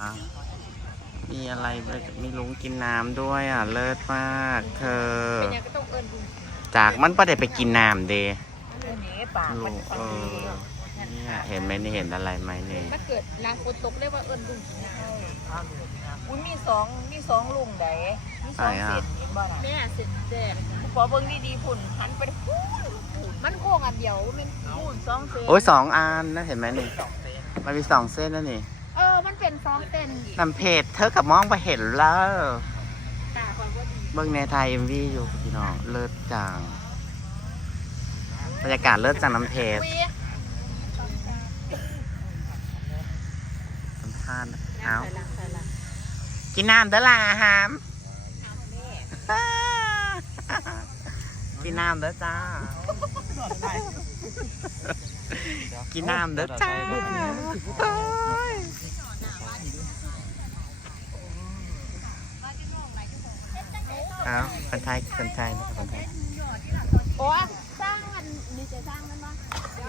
อะมีอะไรไม่รู้กินน้ำด้วยอะ เลิศมากเธอเป็นยังก็ต้องเอิญดูจากมันประเด็ไปกินน้ำเดเอิญนี้ปากลูมันกฟังเอดีอเนี่ยเห็นไหมนี่เห็นอะไรไหมเนี่ยถ้าเกิดนางฝนตกเรียกว่าเอิญดุอุ้ยมีสองมีสองลุงไดมีสองเศษเห็นบ่น่ะแม่เศษแดงขอเบิ่งดีๆพุ่นหันไปพุ่นมันโค้งอันเดียวมันพุ่นสองเศษโอ้ยสองอันนะเห็นไหมนี่มันมีสองเส้นนะนี่เออ มันเป็นสองเส้นน้ำเพจเธอกับมองไปเห็นแล้วตาความว่าดีเบิ่งในไทยเอ็มวีอยู่พี่น้องเลิศจังบรรยากาศเลิศจังน้ำเพจวิสัมภาษณ์เอาใส่ละใส่ละกินน้ำเด้อล่ะฮามแม่กินน้ำเด้อจ้า กินน้ำเด้อจ้าโอ้ย อาคนไทยคนไทยนะครับคนไทยโอ้สร้างมันมีจะสร้างมันบ้าง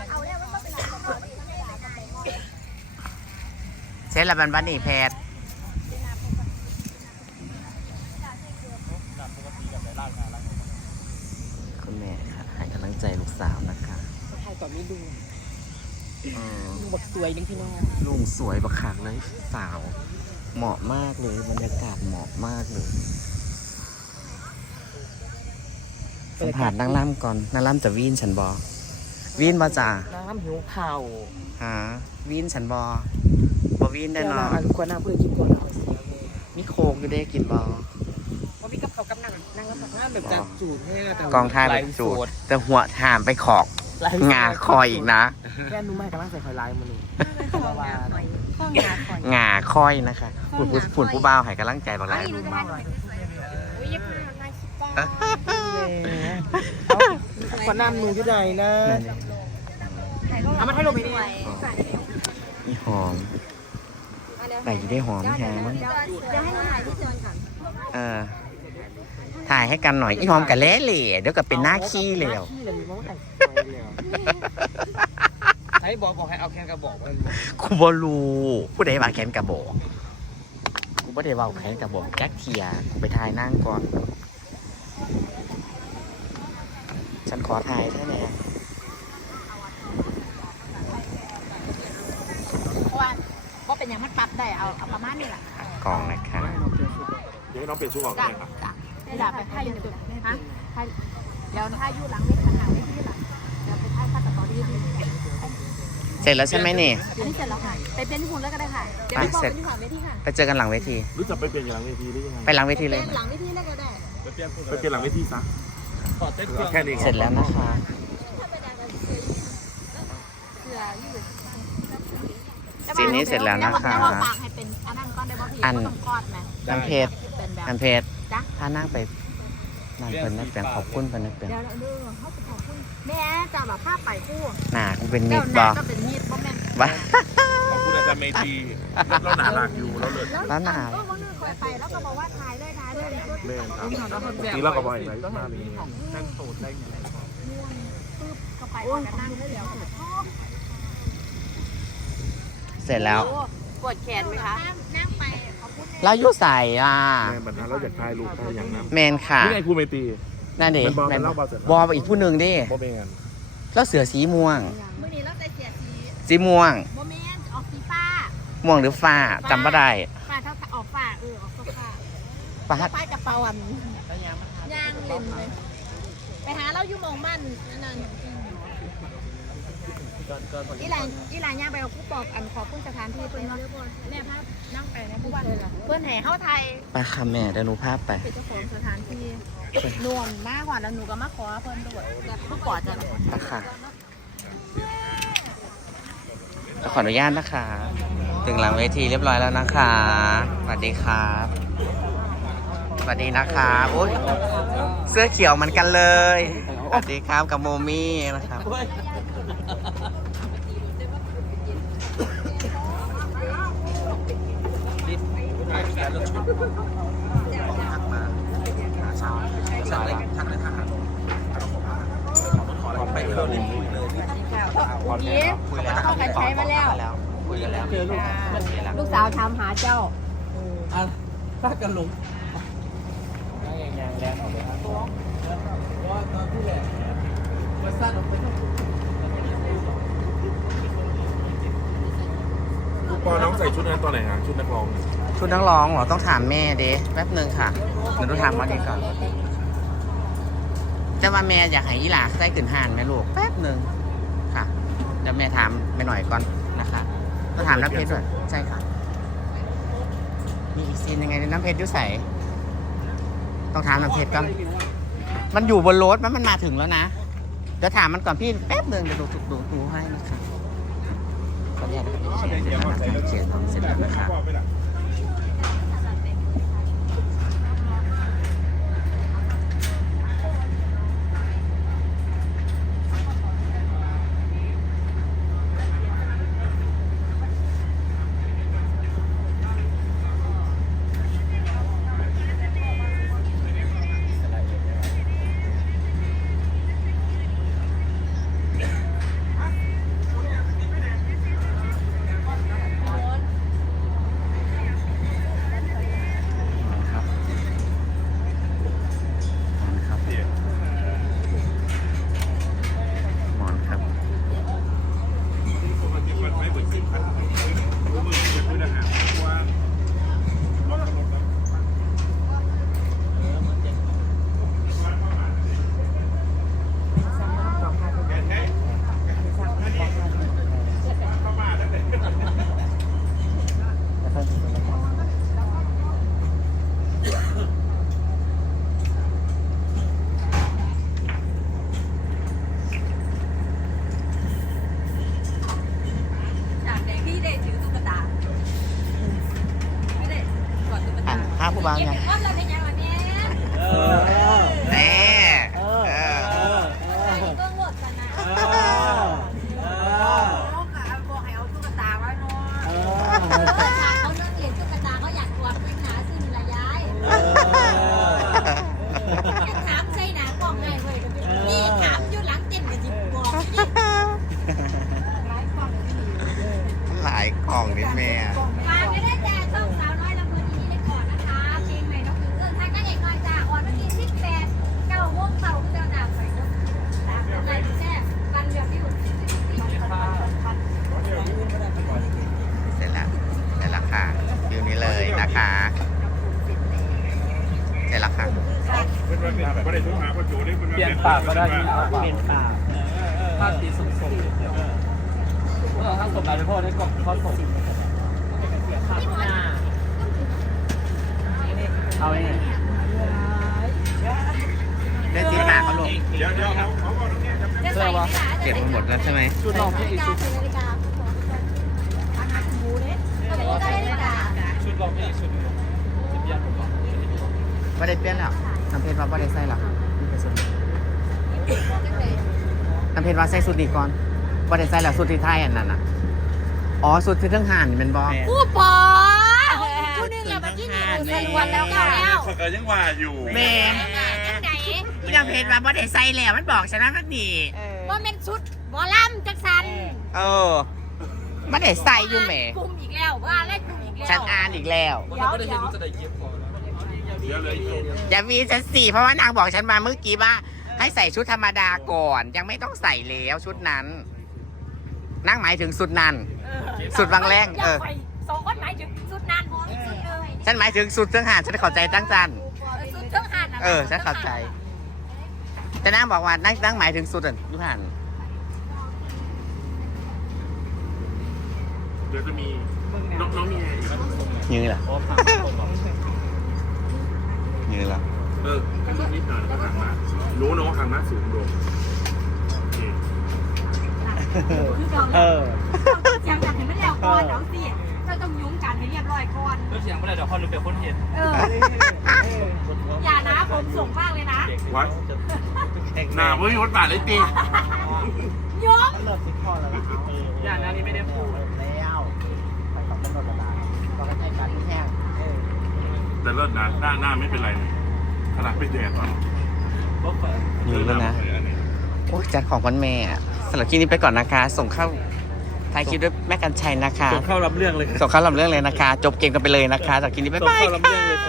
เอาแล้วมันไม่เป็นไรเช่นละบันบันนี่แพทย์คุณแม่ค่ะให้กำลังใจลูกสาวนะคะใครก่อนไม่ดูเออดูบักสวยนึงพี่น้องลุงสวยบักคักเลยสาว เหมาะมากเลยบรรยากาศเหมาะมากเลย สัมผัสนางล่ำก่อนนางล่ำจะวีนฉันบอวีนบ่จ่าน้ำหิวเข่าฮะวีนฉันบอบอวีนได้เดี๋ยวเนาะเราอันควรน้ำเพื่อกินก่อนเอาเสียเลยมีโคกอยู่ได้กินบอว่ามีกับเขากำนังนั่งกับผักน้ำแบบจากจูดเนี่ยแต่กองท่าแบบจูดแต่หัวถามไปขอกไลฟ์สดงาคอยอีกนะแค่นุ่มไม่กำลังใส่คอยไลน์มือนี่ข้องงาคอยข้องงาคอยงาคอยนะคะฝุ่นผู้ฝุ่นผู้บ่าวให้กำลังใจบางหลายอุ้ ยยักษ์มากนายคิดว่าควรน้ำมือที่ไหนนะนั่นเองเอามาให้ลงไปนี่นี่หอมใส่อยู่ได้หอมแฮะมั้งเดี๋ยวให้น้องถ่ายที่จอนก่อนเออถ่ายให้กันหน่อยอีหอมกับเละเหล่เดี๋ยวก็เป็นหน้าขี้เลยหน้าขี้เลยมีมั้งแต่ใช้บอกบอกให้เอาแค่กระบอกมันกูบอลูผู้ใดว่าแขนกระบอกกูบ่ได้ว่าแขนกระบอกแจ็คเทียกูไปถ่ายนั่งก่อนฉั นขอถ่ายได้ไหมเพราะว่าว่าเป็นอย่างมันปรับได้เอาเอาประมาณนี้แหละกล่องนะคะเดี๋ยวให้น้องเปลี่ยนชุดก่อนจ้ะเลยครับจ้ะนี่แหละไปถ่ายอยู่ฮะถ่ายเดี๋ยวถ่ายอยู่หลังเวทีหลังเวทีหลังเดี๋ยวไปถ่ายขั้นตอนที่เสร็จแล้วใช่ไหมนี่อันนี้เสร็จแล้วค่ะไปเป็นหุ่นแล้วก็ได้ค่ะเดี๋ยวไปบอกเป็นที่หลังเวทีค่ะไปเจอกันหลังเวทีหรือจะไปเปลี่ยนอย่างหลังเวทีหรือยังไงไปหลังเวทีเลยเป็นหลังเวทีแล้วก็ได้ไปเปลี่ยนหลังเวทีซะ ต่อเต้นเครื่องแค่นี้เสร็จแล้วนะคะเสื้อยืดซีนนี้เสร็จแล้วนะคะเดี๋ยวเอาปากให้เป็นอันนั้นก้อนได้บ่พี่อันก็ต้องกอดไหมน้ำเพชรเป็นแบบน้ำเพชรจ๊ะถ้านั่งไปนั่งเป็นนักเปลี่ยนขอบคุณเป็นนักเปลี่ยนเดี๋ยวเราดูเขาจะขอบคุณแม่จะแบบภาพไปคู่หนากูเป็นมิเจ้าดหบน้าอก็เป็นมีดบ่แม่นวะขอบคุณอาจารย์เมธีเราหนาหลักอยู่เราเลยแล้วหนา ก็วันนึงคอยไปแล้วก็บอกว่าถ่า แม่นครับนี่เราก็บ่อยไรหน้านี้แต่งสูตรได้ไงปึ๊บก็ไปออกกันนั่งเลยเดี๋ยวเสร็จแล้ว ปวดแขนไหมคะนั่งไปขอบคุณเราอยู่ใส่อะแม่บรรทัดเราอยากถ่ายรูปถ่ายอย่างนั้นเมนค่ะนี่ไงครูเมตีนั่นดิเป็นบอลแมนเป็นเล่าบอลเสร็จบอลอีกผู้หนึ่งดิบ่เป็นไงแล้วเสือสีม่วงมื้อนี้เราใส่เสียสีสีม่วงบ่แม่นออกสีฟ้าม่วงหรือฟ้าจำไม่ได้ ฟ้าเท่าออกฟ้าเออออกฟ้า ฟ้าฟ้ากระเป๋าอันย่างเล่นเลยไปหาเราอยู่หมองบ้านนั่นอีหลานอีหลานย่างไปเอาผู้ปอกอันขอพึ่งสถานที่เพิ่นเนาะแม่ภาพนั่งไปในผู้ว่าเพิ่นแห่เข้าไทยไปค่ะแม่เดี๋ยวหนูภาพไป เป็นเจ้าของสถานที่นวลมากกว่าแล้วหนูก็มาขอเพิ่นด้วยแต่ผู้กอดจะไปค่ะขออนุญาตนะคะ ถึงหลังเวทีเรียบร้อยแล้วนะคะสวัสดีครับส วัสดีนะคะโอ้ยเสื้อเขียวเหมือนกันเลยสวัสดีครับกับโมมี่นะครับดีเข้ากันใช้มาแล้วคุยกันแล้วเจอลูกลูกสาวถามหาเจ้าอะถ้ากันลง ครับว่าตอนที่แหละมันสั้นออกไปลูกปอน้องใส่ชุดนั้นตอนไหนฮะชุดนักร้องชุดนักร้องเหรอ ต้องถามแม่เด้แป๊บหนึ่งค่ะเดี๋ยวต้องถามว่าดีก่อนแต่ว่าแม่อยากให้ยีหลาใส่ขึ้นห่านไหมลูกแป๊บหนึ่งค่ะเดี๋ยวแม่ถามไปหน่อยก่อนนะคะต้องถามน้ำเพชรด้วยใช่ค่ะ มีอีกซีนยังไงน้ำเพชรอยุ่ใส ต้องถามน้ำเพชรก่อนมันอยู่บนรถมันมันมาถึงแล้วนะ เดี๋ยวถามมันก่อนพี่แป๊บหนึ่งเดี๋ยวดูดูดูให้นะคะขออนุญาตนะครับเขียนเสร็จแล้วเขียนเสร็จแล้วนะคะ ครับหมอนครับหมอนครับ จากไหนพี่ได้ถือตุ๊กตาพี่ได้กอดตุ๊ก อะาห้าผู้บ่าวเงาเป็นยังไงแม่ เออ แน่ เออ เอ เอ อ อ ใส่เบื้องหมดกันนะ เออเออ น้องค่ะบอกให้เอาตุ๊กตาไว้เนาะ เอ เขาเลิกเรียนตุ๊กตาเขาอยากกอดเป็นหนาซึ่งระย้ายถามใส่หนากล่องไงเว้ยนี่ถามอยู่หลังเต็นท์กับจิบบอกนี่ร้ายกล่องเลยพี่ หลายกล่องนี่แม่ ฝากไม่ได้แต่ช่องสาวน้อยลำเพลินที่นี่ก่อนนะคะเพลงใหม่น้องคือเครื่องทางนักเอกน้อยจ้าอ่อนวันที่สิบแปดเก้าโมงเสาร์ก็จะหนาไปก็ตามกันเลยแช่กันเดียวที่อยู่ เสร็จแล้วเสร็จแล้วค่ะวิวนี้เลยนะคะ เสร็จแล้วค่ะ ไม่ได้ทุกหาคนโจนี่มัน เปลี่ยนปากก็ได้ที่เอาเปลี่ยนปากภาพสีสมสมเออถ้าสมหลายพ่อได้กล่องข้อสมเอาไว้เนี่ยได้จีหมาเขาลงเดี๋ยวเดี๋ยวเขาเขาก็เนี่ยจะจะใส่ไม่ได้เก็บมาหมดแล้วใช่ไหมชุดนอกที่อีกชุดนาฬิกาอาหารหมูเนี่ยชุดนอกที่อีกชุดนึงชุดยันผมบอกไม่ได้เปลี่ยนแล้วน้ำเพชรว่าไม่ได้ใส่หรอก สุดน้ำเพชรว่าใส่สุดนี้ก่อนไม่ได้ใส่แล้วสุดที่ไทยอันนั้นอะ อ๋อสุดที่เครื่องห่านเป็นบอผู้ปอผู้นึงอะมาที่นี่ใส่วันแล้วก็แล้วเขาก็ยังว่าอยู่แม่จังไหนพี่น้ำเพชรว่าไม่ได้ใส่แล้วมันบอกฉันนะพักดีว่าเป็นชุดบอลำจักสันเออไม่ได้ใส่อยู่แหมกลุ่มอีกแล้วว่าเล่นกลุ่มอีกแล้วฉันอ่านอีกแล้ว เดี๋ยวเดี๋ยวจะได้เก็บของเดี๋ยวเลยอย่ามีฉันสี่เพราะว่านางบอกฉันมาเมื่อกี้ว่า ให้ใส่ชุดธรรมดาก่อน ยังไม่ต้องใส่แล้วชุดนั้นนั่งหมายถึงสุดนั้นสุดบางแรงเออ สองคนหมายถึงชุดนั้นชุดเลยฉันหมายถึงสุดเครื่องหานฉันเข้าใจตั้งจันชุดเครื่องหันเออฉันเข้าใจ แต่นางบอกว่านั่งนั่งหมายถึงสุดอะยุหันเดี๋ยวจะมีน้องน้องมีไงยืนเหรอเพราะฟังผมบอกยื นเหรอเออให้ลูกนิดหน่อยแล้วก็หันมาโน้โน้หันมาสูงลงโอเคเออเสียงจากเห็นไม่แล้วก่อนเดี๋ยวสิเราต้องยุ้งกันให้เรียบร้อยก่อนก็เสียงเมื่อไรเดี๋ยวคนรู้เป็นคนเห็นเอออย่านะผมส่งมากเลยนะวัดหน้าเว้ยวัดบาทเลยตีย้อมอย่างนั้นนี่ไม่ได้พูด แล้วไปขอบกำหนดเวลาบอกกันใจการที่แห้ง แต่เลิศนะหน้าหน้าไม่เป็นไรเลยขนาดไม่แดดวะก็เปิดยืนแล้วนะเอออันนี้โอ้ยจัดของวันแม่อะสำหรับคลิปนี้ไปก่อนนะคะ ส่งเข้าถ่ายคลิปด้วยแม่กันชัยนะคะส่งเข้ารับเรื่องเลยครับส่งเข้าลำเรื่องเลยนะคะ จบเกมกันไปเลยนะคะจากคลิปนี้บ๊ายส่งบายเข้ารับค่ะ